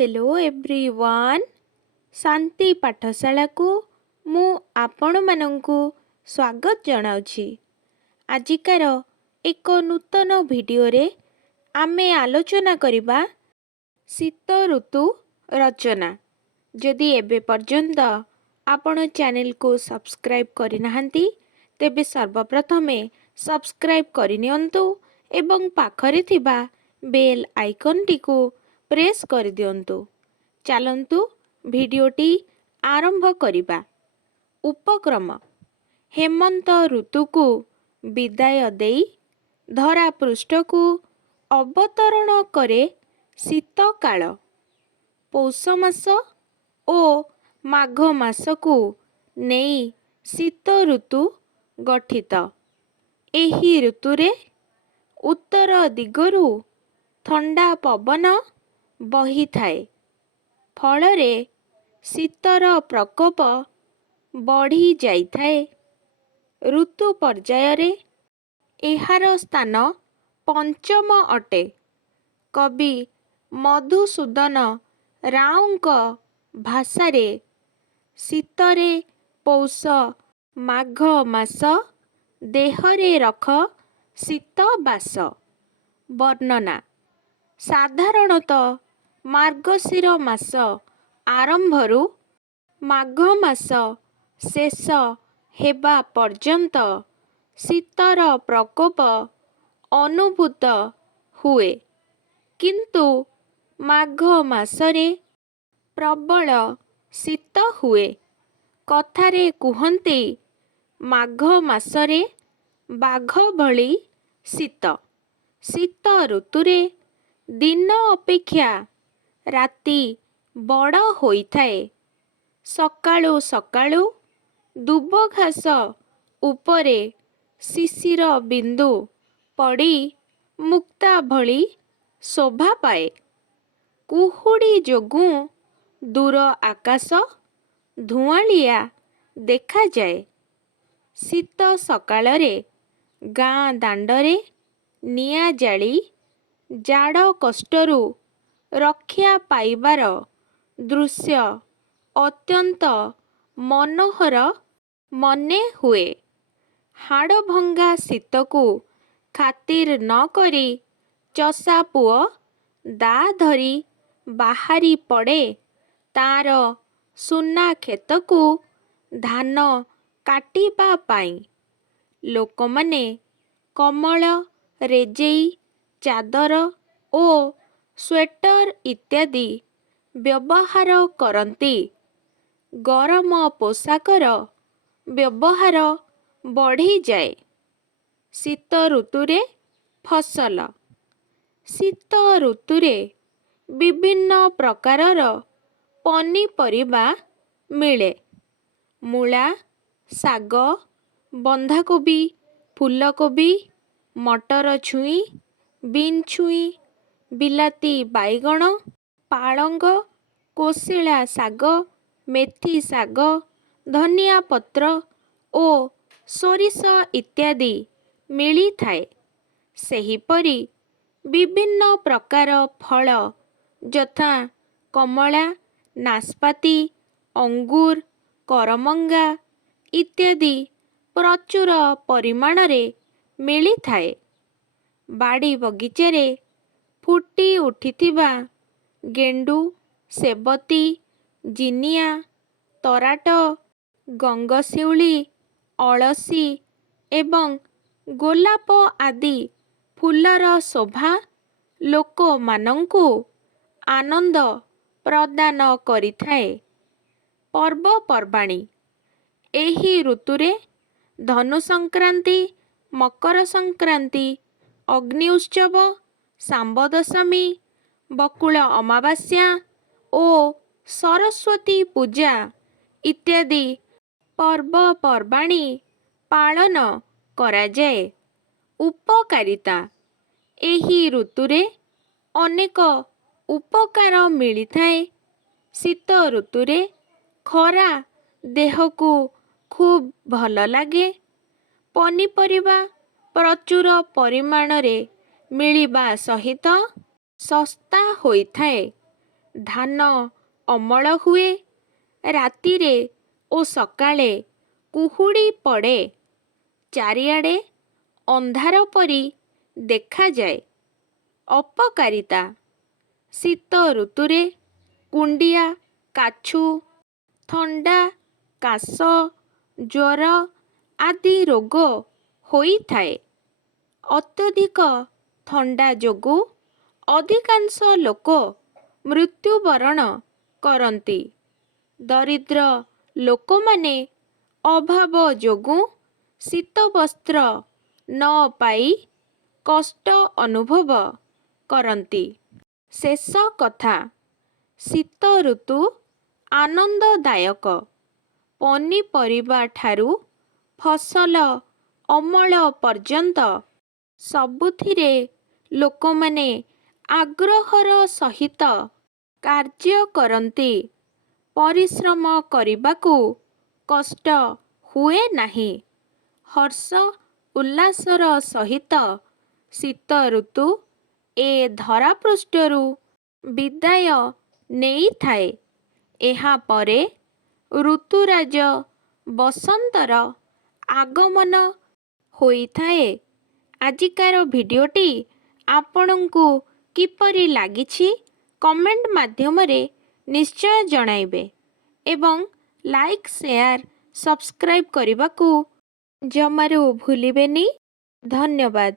Hello everyone शांति पाठशाला को मु आपण मानंकु स्वागत जनाउछि। आजिकार एक नूतन वीडियो रे आमे आलोचना करिबा शीत ऋतु रचना। जदि एबे पर्यंत आपण चैनल को सब्सक्राइब करिनाहांती तेबे सर्वप्रथमे सब्सक्राइब करिनियंतु एवं पाखरे थिबा बेल आइकन टिको प्रेस कर दियंतु। चलंतु भिडियोटी आरंभ करिबा। उपक्रम हेमंत ऋतु को विदाय देई धरा पृष्ठ को अवतरण करे शीत काल। पौष मास ओ माघ मास को नेई शीत ऋतु गठित। एही ऋतुरे उत्तर दिगरु ठंडा पवन बही थाए। फलरे शीतर प्रकोप बढ़ी जाइथाए। ऋतु पर्याୟରେ एहार स्थान पंचम अटे। कवि मधुसूदन राउंक भाषारे शीतरे पौष माघ मास देहरे रख शीत बास। वर्णना साधारणतः मार्गशीर मास आरंभरू माघ मास शेष हेबा पर्यंत शीतर प्रकोप अनुभूत हुए, किंतु माघ मासरे प्रबल शीत हुए। कथारे कुहंती माघ मासरे बाघ भली शीत। शीत ऋतुरे दिन अपेक्षा राति बड़ होइथाए। सकाळु सकाळु दुब घास उपरे शिशिर बिंदु पड़ी मुक्ता भली शोभा पाए। कुहुड़ी जोगु दूर आकाश धुआलिया देखा जाए। शीत सकाळरे गाँ दांडरे निया जाली जाड़ कष्टरू रक्षा पाइबार दृश्य अत्यंत मनोहर मने हुए। हाड़भंगा शीतकू खातिर न करी चषा पुओ दा धरी बाहरी पड़े तार सुना खेतकू धान काटिबा पाई। लोकमाने कमल रेजेई चादर ओ स्वेटर इत्यादि व्यवहार करती। गरम पोशाकर व्यवहार बढ़ी जाए। शीत ऋतुरे फसल शीत ऋतुरे विभिन्न प्रकारर पनीपरिबा मिले। मूला साग बंधाकोबी फूलकोबी मटर छुई बीन छुई बिलाती बाइगण पालंग कोशिला साग मेथी साग धनिया पत्र ओ सोरिष इत्यादि मिली थाए। सेहिपरि विभिन्न प्रकार फल यथा कमला नाशपाती अंगूर करमंगा इत्यादि प्रचुर परिमाणरे मिली थाए। बाड़ी बगीचारे फुटी उठिथिबा गेंडू सेबती जिनिया तराट गंगशिउली अलसी एवं गोलाप आदि फूलर शोभा लोक मानंकु आनंद प्रदान करिथाए। पर्वपर्वाणी एही ऋतुरे धनु संक्रांति मकर संक्रांति अग्नि उत्सव सांब दशमी बकुल अमावास्या ओ सरस्वती पूजा इत्यादि पर्वपर्वाणी पालन करा जाए। उपकारिता एही ऋतुरे अनेक उपकार मिलिथाए। शीत ऋतुरे खरा देहकू खूब भल लागे। पनीपरिबा प्रचुर परिमाणरे मिलिबा सहित सस्ता होइथाए। ଧାନ ଅମଳ ହୁଏ। ରାତିରେ ଓ ସକାଳେ କୁହୁଡ଼ି ପଡ଼େ। ଚାରିଆଡ଼େ ଅନ୍ଧାର ପରି ଦେଖାଯାଏ। ଅପକାରିତା: ଶୀତ ଋତୁରେ କୁଣ୍ଡିଆ, କାଛୁ, ଥଣ୍ଡା, କାଶ, ଜ୍ୱର ଆଦି ରୋଗ ହୋଇଥାଏ। ଅତ୍ୟଧିକ ଥଣ୍ଡା ଯୋଗୁଁ ଅଧିକାଂଶ ଲୋକ ମୃତ୍ୟୁବରଣ କରନ୍ତି। ଦରିଦ୍ର ଲୋକମାନେ ଅଭାବ ଯୋଗୁଁ ଶୀତବସ୍ତ୍ର ନ ପାଇ କଷ୍ଟ ଅନୁଭବ କରନ୍ତି। ଶେଷ କଥା, ଶୀତ ଋତୁ ଆନନ୍ଦଦାୟକ। ପନିପରିବା ଠାରୁ ଫସଲ ଅମଳ ପର୍ଯ୍ୟନ୍ତ ସବୁଥିରେ ଲୋକମାନେ ଆଗ୍ରହର ସହିତ କାର୍ଯ୍ୟ କରନ୍ତି। ପରିଶ୍ରମ କରିବାକୁ କଷ୍ଟ ହୁଏ ନାହିଁ। ହର୍ଷ ଉଲ୍ଲାସର ସହିତ ଶୀତ ଋତୁ ଏ ଧରାପୃଷ୍ଠରୁ ବିଦାୟ ନେଇଥାଏ। ଏହାପରେ ଋତୁରାଜ ବସନ୍ତର ଆଗମନ ହୋଇଥାଏ। ଆଜିକାର ଭିଡ଼ିଓଟି ଆପଣଙ୍କୁ କିପରି ଲାଗିଛି କମେଣ୍ଟ ମାଧ୍ୟମରେ ନିଶ୍ଚୟ ଜଣାଇବେ ଏବଂ ଲାଇକ୍, ସେୟାର, ସବସ୍କ୍ରାଇବ୍ କରିବାକୁ ଜମାରୁ ଭୁଲିବେନି। ଧନ୍ୟବାଦ।